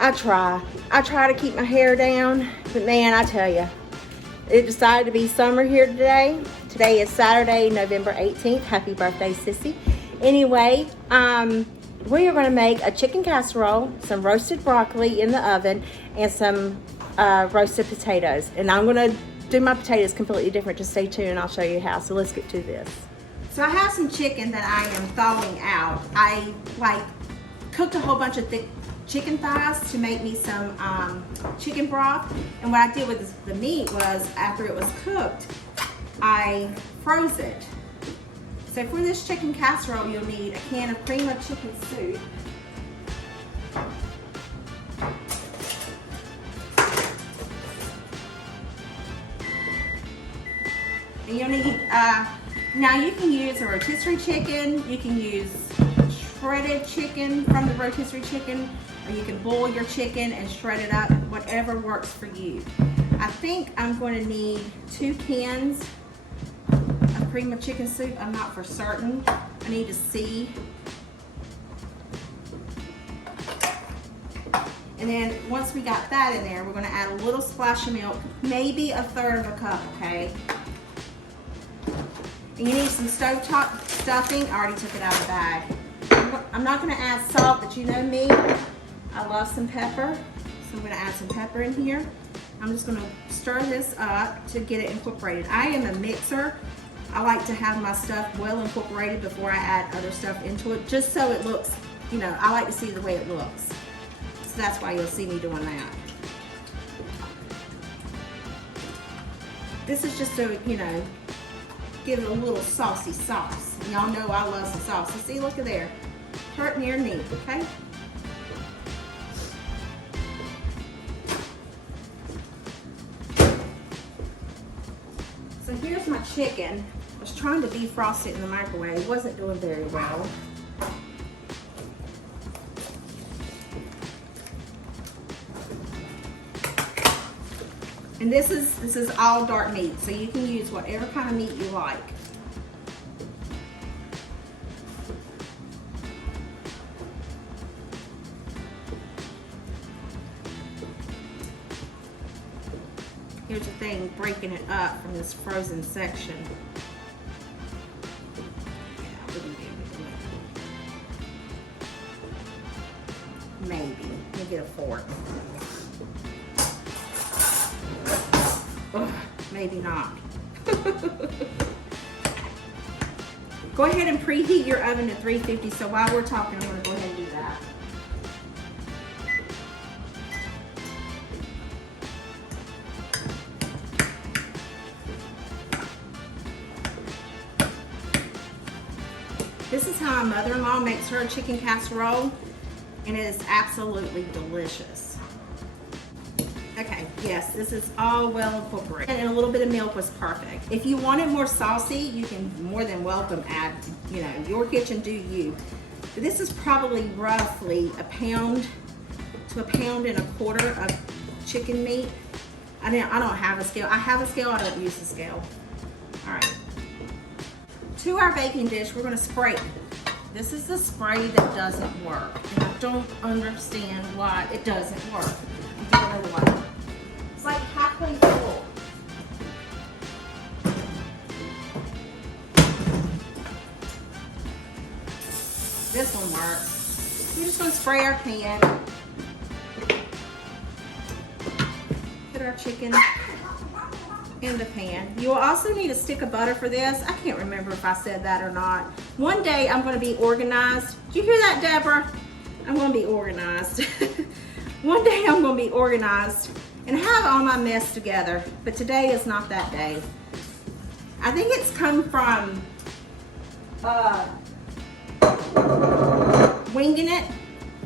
I try to keep my hair down, but man, I tell you, it decided to be summer here today. Today is Saturday, November 18th. Happy birthday, Sissy. Anyway, we are going to make a chicken casserole, some roasted broccoli in the oven, and some roasted potatoes. And I'm going to do my potatoes completely different. Just stay tuned and I'll show you how. So let's get to this. So I have some chicken that I am thawing out. I cooked a whole bunch of thick chicken thighs to make me some chicken broth. And what I did with the meat was, after it was cooked, I froze it. So for this chicken casserole, you'll need a can of cream of chicken soup. And you'll need, now you can use a rotisserie chicken, you can use shredded chicken from the rotisserie chicken, or you can boil your chicken and shred it up, whatever works for you. I think I'm going to need 2 cans of cream of chicken soup. I'm not for certain. I need to see. And then once we got that in there, we're going to add a little splash of milk, maybe 1/3 of a cup, okay? And you need some stovetop stuffing. I already took it out of the bag. I'm not going to add salt, but you know me, I love some pepper. So I'm going to add some pepper in here. I'm just going to stir this up to get it incorporated. I am a mixer. I like to have my stuff well incorporated before I add other stuff into it, just so it looks, you know, I like to see the way it looks. So that's why you'll see me doing that. This is just so, you know, give it a little saucy sauce. Y'all know I love some sauce. So see, look at there. Hurt near neat, okay? So here's my chicken. I was trying to defrost it in the microwave. It wasn't doing very well. And this is all dark meat, so you can use whatever kind of meat you like. Here's the thing, breaking it up from this frozen section. Yeah, I wouldn't be able to do it. Maybe. Let me get a fork. Ugh, maybe not. Go ahead and preheat your oven to 350. So while we're talking, I'm going to go ahead and do that. This is how my mother-in-law makes her chicken casserole, and it is absolutely delicious. Okay, yes, this is all well incorporated. And a little bit of milk was perfect. If you want it more saucy, you can more than welcome add, you know, your kitchen, do you. But this is probably roughly 1 pound to 1.25 pounds of chicken meat. I don't have a scale. I have a scale, I don't use the scale. All right. To our baking dish, we're gonna spray it. This is the spray that doesn't work. And I don't understand why it doesn't work. I'll get another one. It's like halfway full. This one works. We're just gonna spray our pan. Put our chicken in the pan. You will also need a stick of butter for this. I can't remember if I said that or not. One day I'm going to be organized. Did you hear that, Deborah? I'm going to be organized. One day I'm going to be organized and have all my mess together, but today is not that day. I think it's come from winging it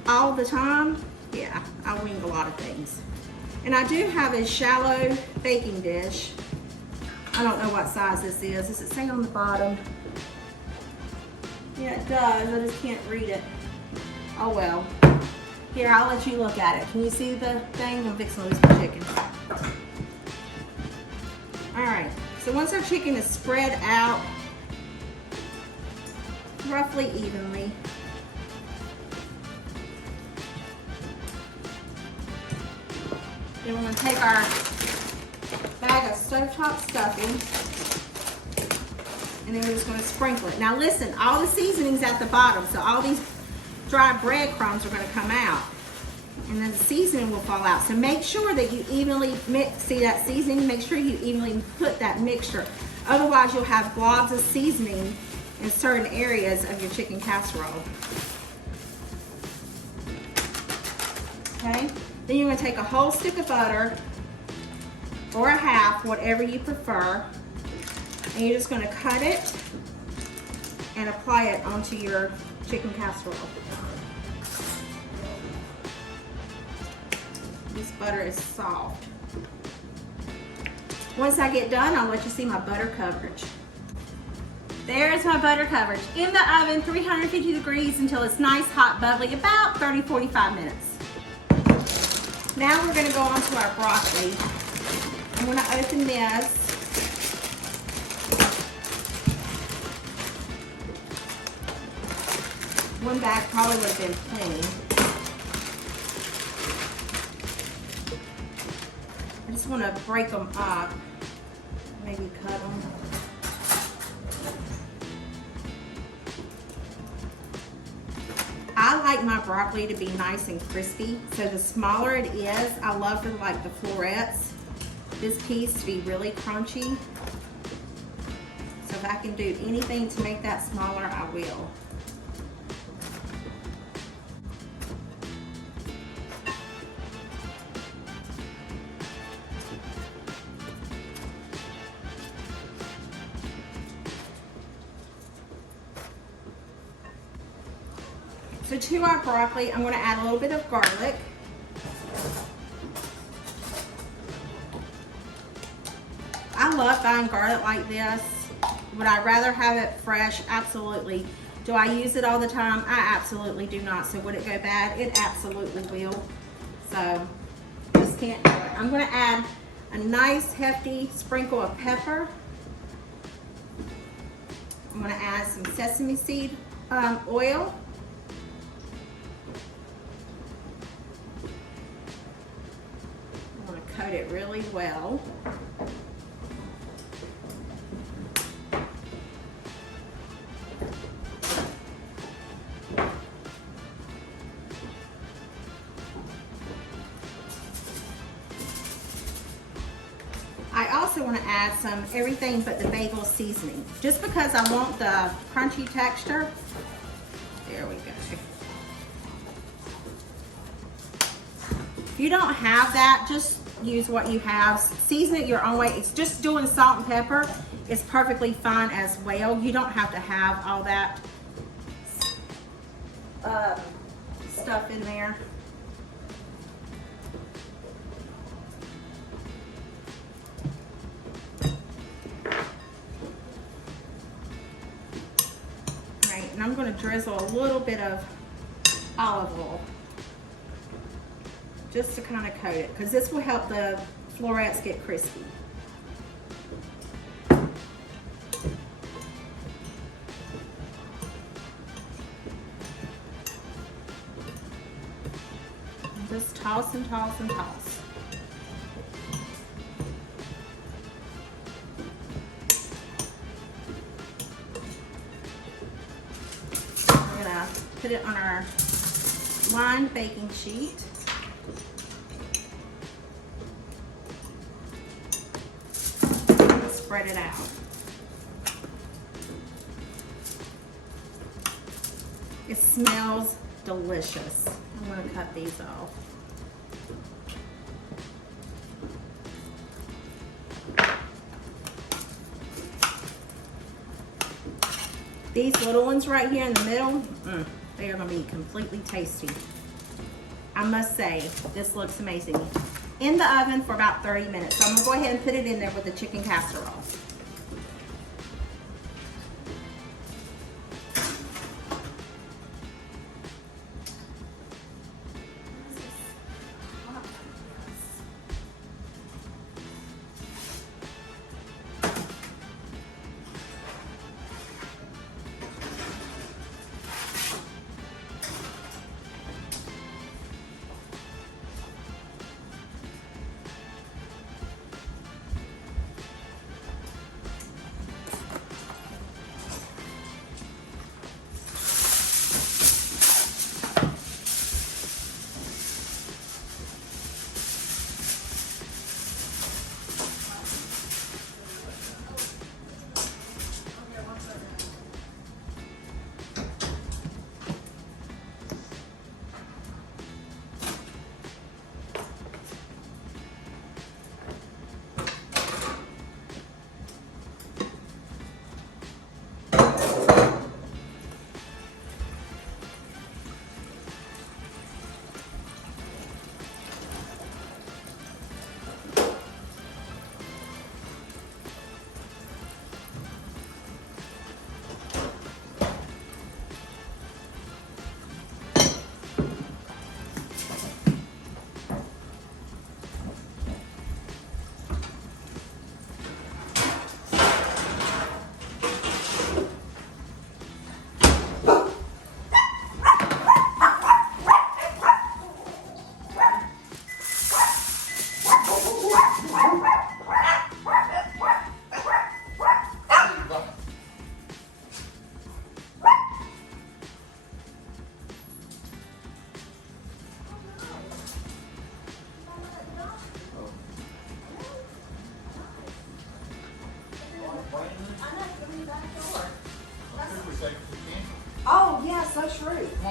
all the time. Yeah, I wing a lot of things. And I do have a shallow baking dish. I don't know what size this is. Does it say on the bottom? Yeah, it does. I just can't read it. Oh well. Here, I'll let you look at it. Can you see the thing? I'm fixing to lose my chicken. All right. So once our chicken is spread out roughly evenly, Then we're gonna take our bag of stovetop stuffing, and then we're just gonna sprinkle it. Now listen, all the seasoning's at the bottom, so all these dry breadcrumbs are gonna come out, and then the seasoning will fall out. So make sure that you evenly mix, see that seasoning? Make sure you evenly put that mixture. Otherwise you'll have globs of seasoning in certain areas of your chicken casserole. Okay, then you're gonna take a whole stick of butter, or a half, whatever you prefer, and you're just gonna cut it and apply it onto your chicken casserole. This butter is soft. Once I get done, I'll let you see my butter coverage. There's my butter coverage. In the oven, 350 degrees until it's nice, hot, bubbly, about 30-45 minutes. Now we're gonna go on to our broccoli. I'm gonna open this. One bag probably would have been plenty. I just wanna break them up, maybe cut them. I like my broccoli to be nice and crispy, so the smaller it is, I love for like the florets, this piece to be really crunchy. So if I can do anything to make that smaller, I will. So to our broccoli, I'm going to add a little bit of garlic. I love buying garlic like this. Would I rather have it fresh? Absolutely. Do I use it all the time? I absolutely do not. So would it go bad? It absolutely will. So just can't do it. I'm going to add a nice hefty sprinkle of pepper. I'm going to add some sesame seed oil. Coat it really well. I also want to add some everything but the bagel seasoning, just because I want the crunchy texture. There we go. If you don't have that, just use what you have. Season it your own way. It's just doing salt and pepper. It's perfectly fine as well. You don't have to have all that stuff in there. Right, and I'm going to drizzle a little bit of olive oil, just to kind of coat it, because this will help the florets get crispy. And just toss and toss and toss. We're gonna put it on our lined baking sheet. Spread it out. It smells delicious. I'm going to cut these off. These little ones right here in the middle, they are going to be completely tasty. I must say, this looks amazing. In the oven for about 30 minutes. So I'm gonna go ahead and put it in there with the chicken casserole.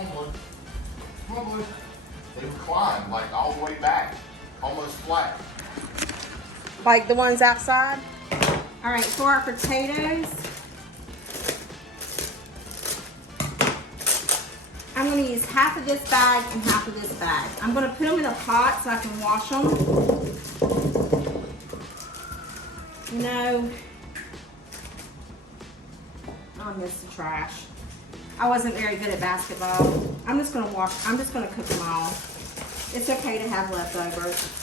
on, Blue. Come on, Blue. They recline like all the way back, almost flat. Like the ones outside? All right, for our potatoes, I'm gonna use half of this bag and half of this bag. I'm gonna put them in a pot so I can wash them. You know, I miss the trash. I wasn't very good at basketball. I'm just gonna cook them all. It's okay to have leftovers.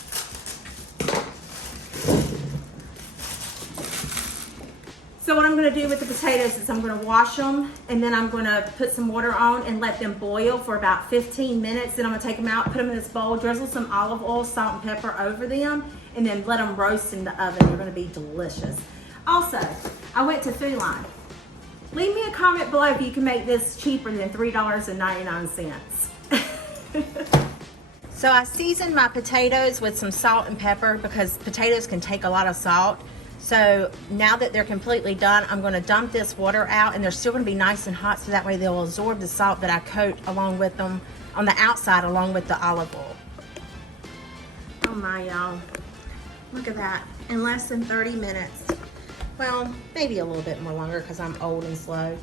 So what I'm gonna do with the potatoes is I'm gonna wash them and then I'm gonna put some water on and let them boil for about 15 minutes. Then I'm gonna take them out, put them in this bowl, drizzle some olive oil, salt and pepper over them, and then let them roast in the oven. They're gonna be delicious. Also, I went to Food Line. Leave me a comment below if you can make this cheaper than $3.99. So I seasoned my potatoes with some salt and pepper because potatoes can take a lot of salt. So now that they're completely done, I'm gonna dump this water out, and they're still gonna be nice and hot so that way they'll absorb the salt that I coat along with them on the outside along with the olive oil. Oh my, y'all. Look at that, in less than 30 minutes. Well, maybe a little bit more longer because I'm old and slow.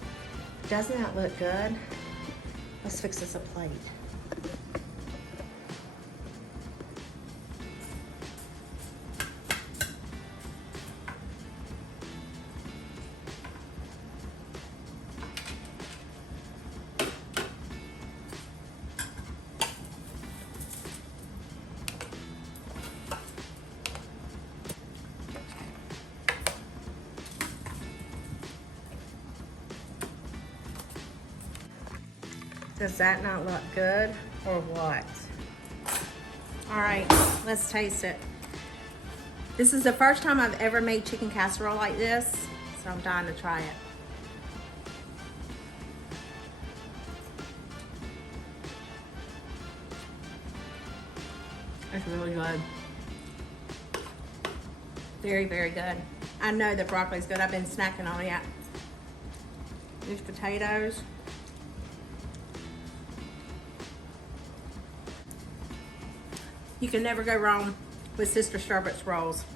Doesn't that look good? Let's fix this a plate. Does that not look good or what? All right, let's taste it. This is the first time I've ever made chicken casserole like this, so I'm dying to try it. It's really good. Very, very good. I know the broccoli's good. I've been snacking on it. These potatoes. You can never go wrong with Sister Sherbert's rolls.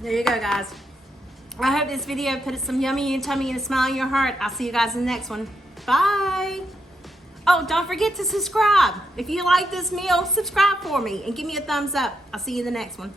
There you go, guys. I hope this video put some yummy in your tummy and a smile in your heart. I'll see you guys in the next one. Bye. Oh, don't forget to subscribe. If you like this meal, subscribe for me and give me a thumbs up. I'll see you in the next one.